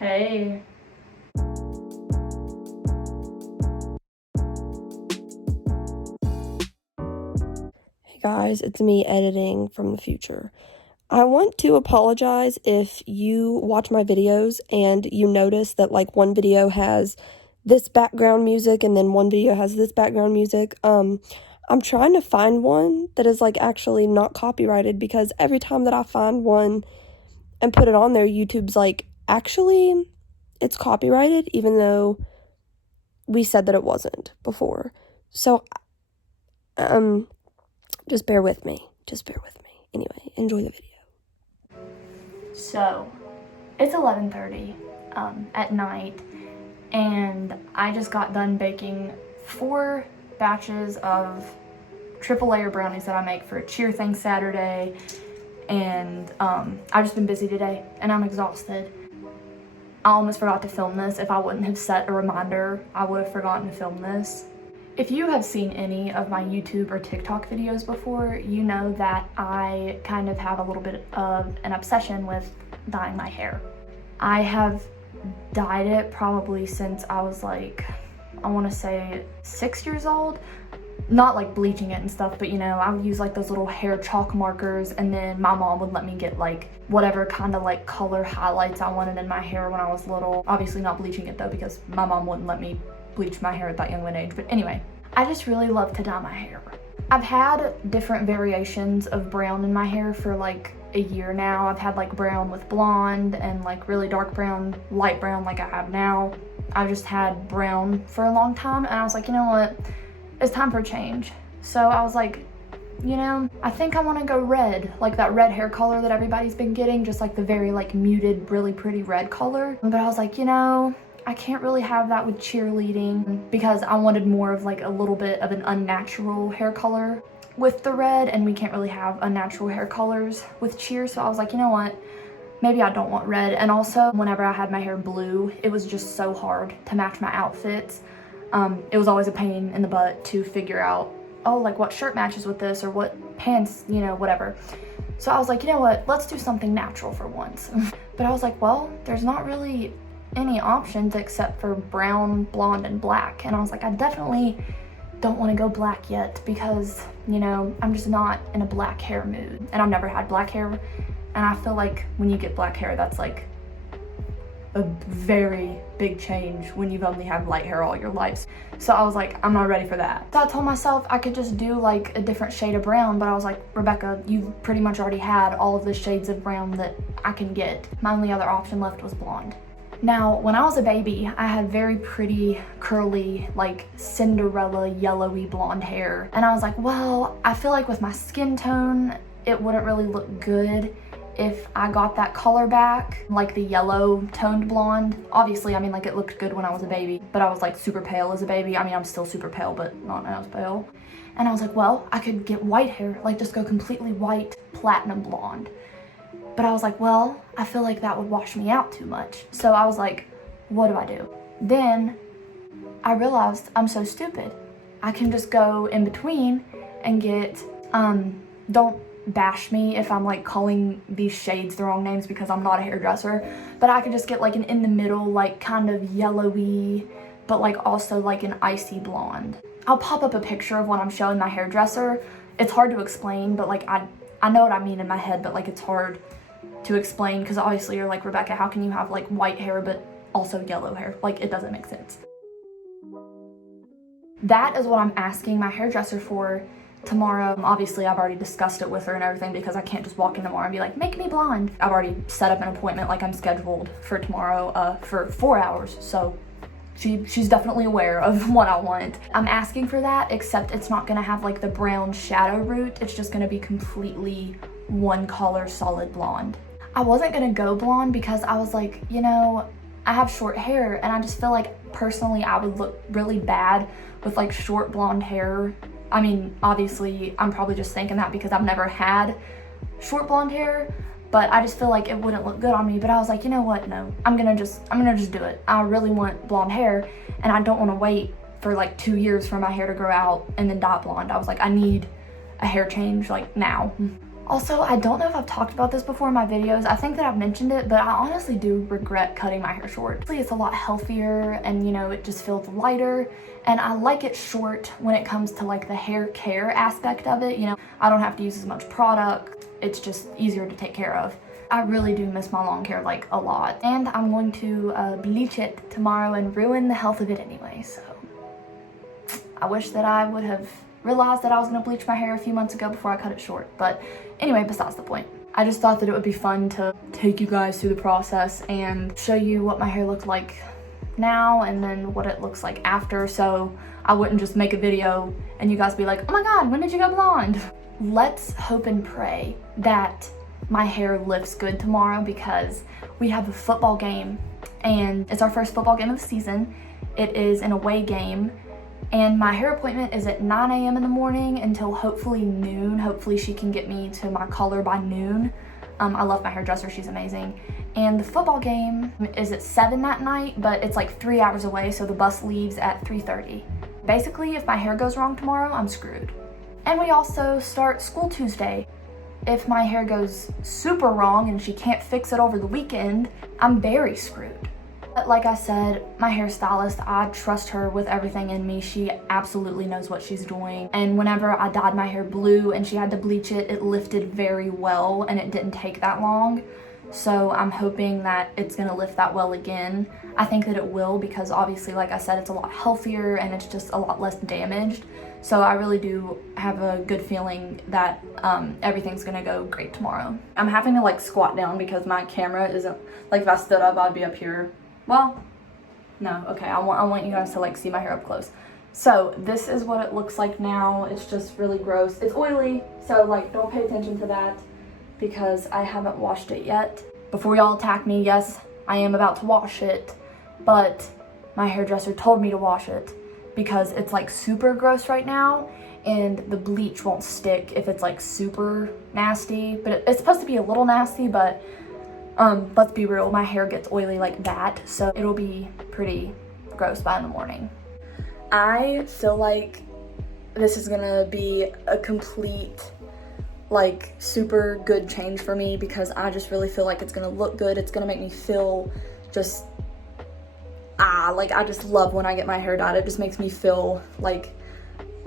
Hey. Hey guys, it's me editing from the future. I want to apologize if you watch my videos and you notice that like one video has this background music and then one video has this background music. I'm trying to find one that is like actually not copyrighted, because every time that I find one and put it on there, YouTube's like, actually, it's copyrighted, even though we said that it wasn't before. So, just bear with me. Anyway, enjoy the video. So, it's 11:30 at night, and I just got done baking 4 batches of triple layer brownies that I make for a cheer thing Saturday, and I've just been busy today, and I'm exhausted. I almost forgot to film this. If I wouldn't have set a reminder, I would have forgotten to film this. If you have seen any of my YouTube or TikTok videos before, you know that I kind of have a little bit of an obsession with dyeing my hair. I have dyed it probably since I was like, I want to say 6 years old. Not like bleaching it and stuff, but you know, I would use like those little hair chalk markers, and then my mom would let me get like whatever kind of like color highlights I wanted in my hair when I was little. Obviously not bleaching it though, because my mom wouldn't let me bleach my hair at that young of an age. But anyway, I just really love to dye my hair. I've had different variations of brown in my hair for like a year now. I've had like brown with blonde and like really dark brown, light brown like I have now. I've just had brown for a long time, and I was like, you know what? It's time for a change. So I was like, you know, I think I want to go red, like that red hair color that everybody's been getting, just like the very like muted, really pretty red color. But I was like, you know, I can't really have that with cheerleading, because I wanted more of like a little bit of an unnatural hair color with the red, and we can't really have unnatural hair colors with cheer. So I was like, you know what? Maybe I don't want red. And also, whenever I had my hair blue, it was just so hard to match my outfits. It was always a pain in the butt to figure out, oh, like what shirt matches with this, or what pants, you know, whatever. So I was like, you know what, let's do something natural for once. But I was like, well, there's not really any options except for brown, blonde, and black. And I was like, I definitely don't want to go black yet, because, you know, I'm just not in a black hair mood. And I've never had black hair, and I feel like when you get black hair, that's like a very big change when you've only had light hair all your life. So I was like, I'm not ready for that. So I told myself I could just do like a different shade of brown, but I was like, Rebecca, you've pretty much already had all of the shades of brown that I can get. My only other option left was blonde. Now, when I was a baby, I had very pretty, curly, like Cinderella, yellowy blonde hair. And I was like, well, I feel like with my skin tone, it wouldn't really look good if I got that color back, like the yellow toned blonde. Obviously, I mean, like it looked good when I was a baby, but I was like super pale as a baby. I mean, I'm still super pale, but not as pale. And I was like, well, I could get white hair, like just go completely white, platinum blonde. But I was like, well, I feel like that would wash me out too much. So I was like, what do I do? Then I realized I'm so stupid. I can just go in between and get, don't bash me if I'm like calling these shades the wrong names, because I'm not a hairdresser, but I could just get like an in the middle, like kind of yellowy, but like also like an icy blonde. I'll pop up a picture of what I'm showing my hairdresser. It's hard to explain, but like I know what I mean in my head, but like it's hard to explain, because obviously you're like, Rebecca, how can you have like white hair but also yellow hair? Like, it doesn't make sense. That is what I'm asking my hairdresser for tomorrow. Obviously, I've already discussed it with her and everything, because I can't just walk in tomorrow and be like, make me blonde. I've already set up an appointment, like I'm scheduled for tomorrow for 4 hours, so she's definitely aware of what I want. I'm asking for that, except it's not gonna have like the brown shadow root. It's just gonna be completely one color solid blonde. I wasn't gonna go blonde because I was like, you know, I have short hair, and I just feel like personally I would look really bad with like short blonde hair. I mean, obviously I'm probably just thinking that because I've never had short blonde hair, but I just feel like it wouldn't look good on me. But I was like, you know what, no, I'm gonna just do it. I really want blonde hair, and I don't want to wait for like 2 years for my hair to grow out and then dye blonde. I was like, I need a hair change like now. Also, I don't know if I've talked about this before in my videos. I think that I've mentioned it, but I honestly do regret cutting my hair short. It's a lot healthier and, you know, it just feels lighter. And I like it short when it comes to like the hair care aspect of it. You know, I don't have to use as much product. It's just easier to take care of. I really do miss my long hair like a lot. And I'm going to bleach it tomorrow and ruin the health of it anyway. So I wish that I would have realized that I was going to bleach my hair a few months ago before I cut it short. But anyway, besides the point. I just thought that it would be fun to take you guys through the process and show you what my hair looked like now and then what it looks like after, so I wouldn't just make a video and you guys be like, oh my god, when did you go blonde? Let's hope and pray that my hair looks good tomorrow, because we have a football game and it's our first football game of the season. It is an away game and my hair appointment is at 9 a.m. in the morning until hopefully noon. Hopefully she can get me to my color by noon. I love my hairdresser, she's amazing. And the football game is at 7 that night, but it's like 3 hours away, so the bus leaves at 3:30. Basically, if my hair goes wrong tomorrow, I'm screwed. And we also start school Tuesday. If my hair goes super wrong and she can't fix it over the weekend, I'm very screwed. But like I said, my hairstylist, I trust her with everything in me. She absolutely knows what she's doing. And whenever I dyed my hair blue and she had to bleach it, it lifted very well and it didn't take that long. So I'm hoping that it's gonna lift that well again. I think that it will, because obviously, like I said, it's a lot healthier and it's just a lot less damaged. So I really do have a good feeling that everything's gonna go great tomorrow. I'm having to like squat down because my camera isn't, like if I stood up, I'd be up here. Well, no, okay, I want you guys to like see my hair up close. So this is what it looks like now. It's just really gross. It's oily, so like don't pay attention to that because I haven't washed it yet. Before y'all attack me, yes, I am about to wash it, but my hairdresser told me to wash it because it's like super gross right now and the bleach won't stick if it's like super nasty, but it's supposed to be a little nasty, but let's be real, my hair gets oily like that, so it'll be pretty gross by in the morning. I feel like this is gonna be a complete, like, super good change for me because I just really feel like it's gonna look good. It's gonna make me feel just, like, I just love when I get my hair dyed. It just makes me feel, like,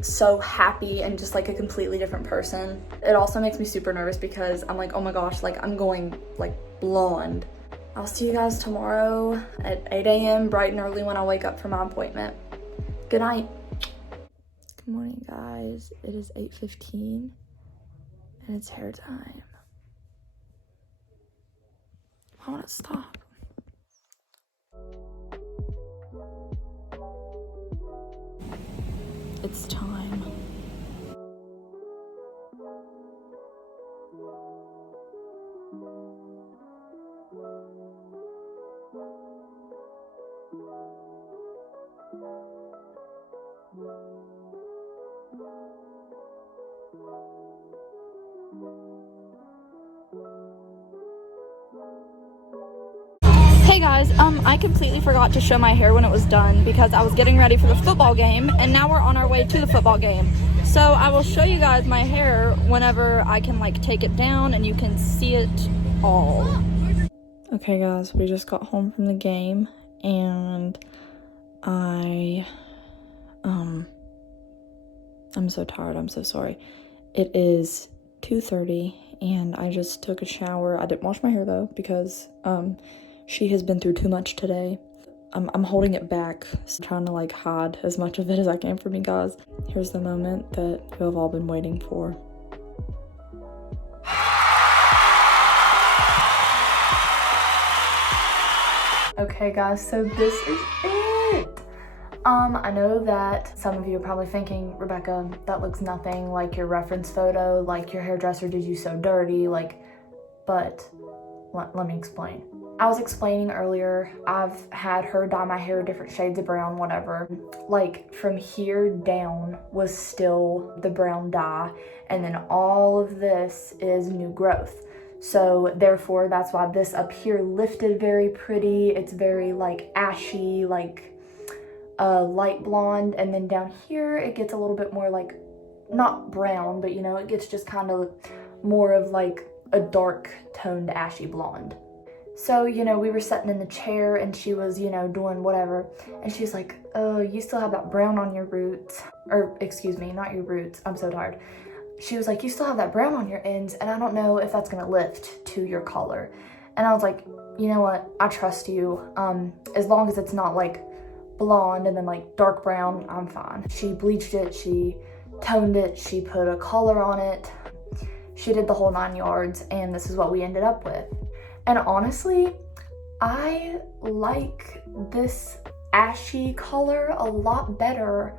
so happy and just, like, a completely different person. It also makes me super nervous because I'm like, oh my gosh, like, I'm going, like, blonde. I'll see you guys tomorrow at 8 a.m. bright and early when I wake up for my appointment. Good night. Good morning, guys. It is 8:15 and it's hair time. I want to stop. It's time. Hey guys, I completely forgot to show my hair when it was done because I was getting ready for the football game and now we're on our way to the football game. So I will show you guys my hair whenever I can like take it down and you can see it all. Okay guys, we just got home from the game and I'm so tired, I'm so sorry. It is 2:30 and I just took a shower. I didn't wash my hair though because she has been through too much today. I'm holding it back, so trying to like hide as much of it as I can from you guys. Here's the moment that you have all been waiting for. Okay guys, so this is it. I know that some of you are probably thinking, Rebecca, that looks nothing like your reference photo, like your hairdresser did you so dirty, like, but let me explain. I was explaining earlier, I've had her dye my hair different shades of brown, whatever. Like from here down was still the brown dye, and then all of this is new growth. So therefore, that's why this up here lifted very pretty. It's very like ashy, like light blonde, and then down here it gets a little bit more like, not brown, but you know, it gets just kind of more of like a dark toned ashy blonde. So, you know, we were sitting in the chair and she was, you know, doing whatever. And she's like, oh, you still have that brown on your roots. Or, excuse me, not your roots. I'm so tired. She was like, you still have that brown on your ends, and I don't know if that's gonna lift to your color. And I was like, you know what? I trust you. As long as it's not like blonde and then like dark brown, I'm fine. She bleached it, she toned it, she put a color on it. She did the whole 9 yards, and this is what we ended up with. And honestly, I like this ashy color a lot better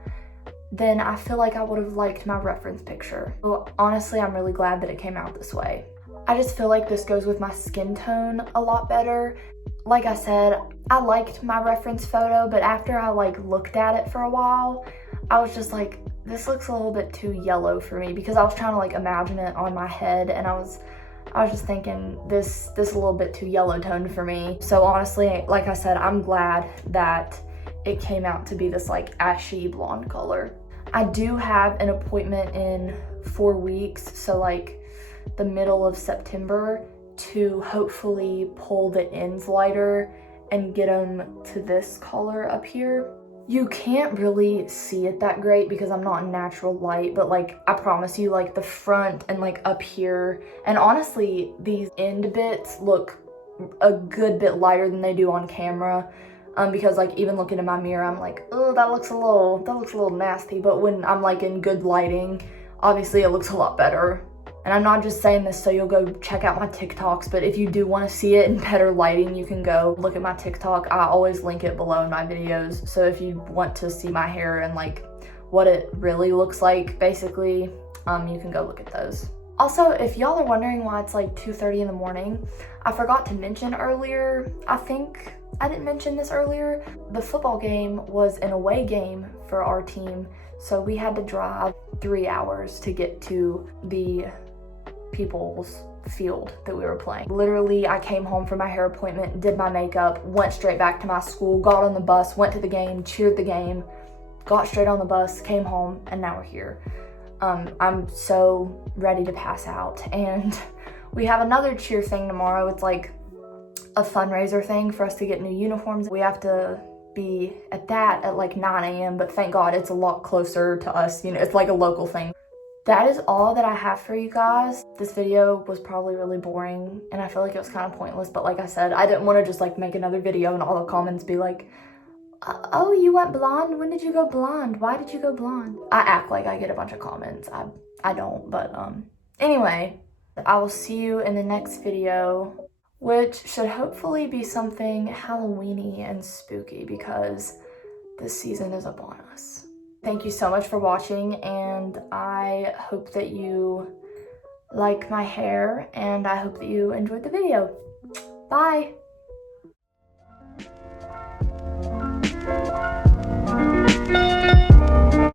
than I feel like I would have liked my reference picture. So honestly, I'm really glad that it came out this way. I just feel like this goes with my skin tone a lot better. Like I said, I liked my reference photo, but after I like looked at it for a while, I was just like, this looks a little bit too yellow for me, because I was trying to like imagine it on my head, and I was just thinking this a little bit too yellow toned for me. So honestly, like I said, I'm glad that it came out to be this like ashy blonde color. I do have an appointment in 4 weeks, so like the middle of September, to hopefully pull the ends lighter and get them to this color up here. You can't really see it that great because I'm not in natural light, but like I promise you, like the front and like up here, and honestly these end bits look a good bit lighter than they do on camera, because like even looking in my mirror, I'm like, oh, that looks a little nasty. But when I'm like in good lighting, obviously it looks a lot better. And I'm not just saying this so you'll go check out my TikToks, but if you do want to see it in better lighting, you can go look at my TikTok. I always link it below in my videos. So if you want to see my hair and like what it really looks like, basically, you can go look at those. Also, if y'all are wondering why it's like 2:30 in the morning, I forgot to mention earlier, I think I didn't mention this earlier, the football game was an away game for our team. So we had to drive 3 hours to get to the people's field that we were playing. Literally, I came home from my hair appointment, did my makeup, went straight back to my school, got on the bus, went to the game, cheered the game, got straight on the bus, came home, and now we're here. I'm so ready to pass out. And we have another cheer thing tomorrow. It's like a fundraiser thing for us to get new uniforms. We have to be at that at like 9 a.m. but thank God it's a lot closer to us. You know, it's like a local thing. That is all that I have for you guys. This video was probably really boring and I feel like it was kind of pointless, but like I said, I didn't want to just like make another video and all the comments be like, oh, you went blonde? When did you go blonde? Why did you go blonde? I act like I get a bunch of comments. I don't, but anyway, I will see you in the next video, which should hopefully be something Halloween-y and spooky because this season is upon us. Thank you so much for watching, and I hope that you like my hair, and I hope that you enjoyed the video. Bye!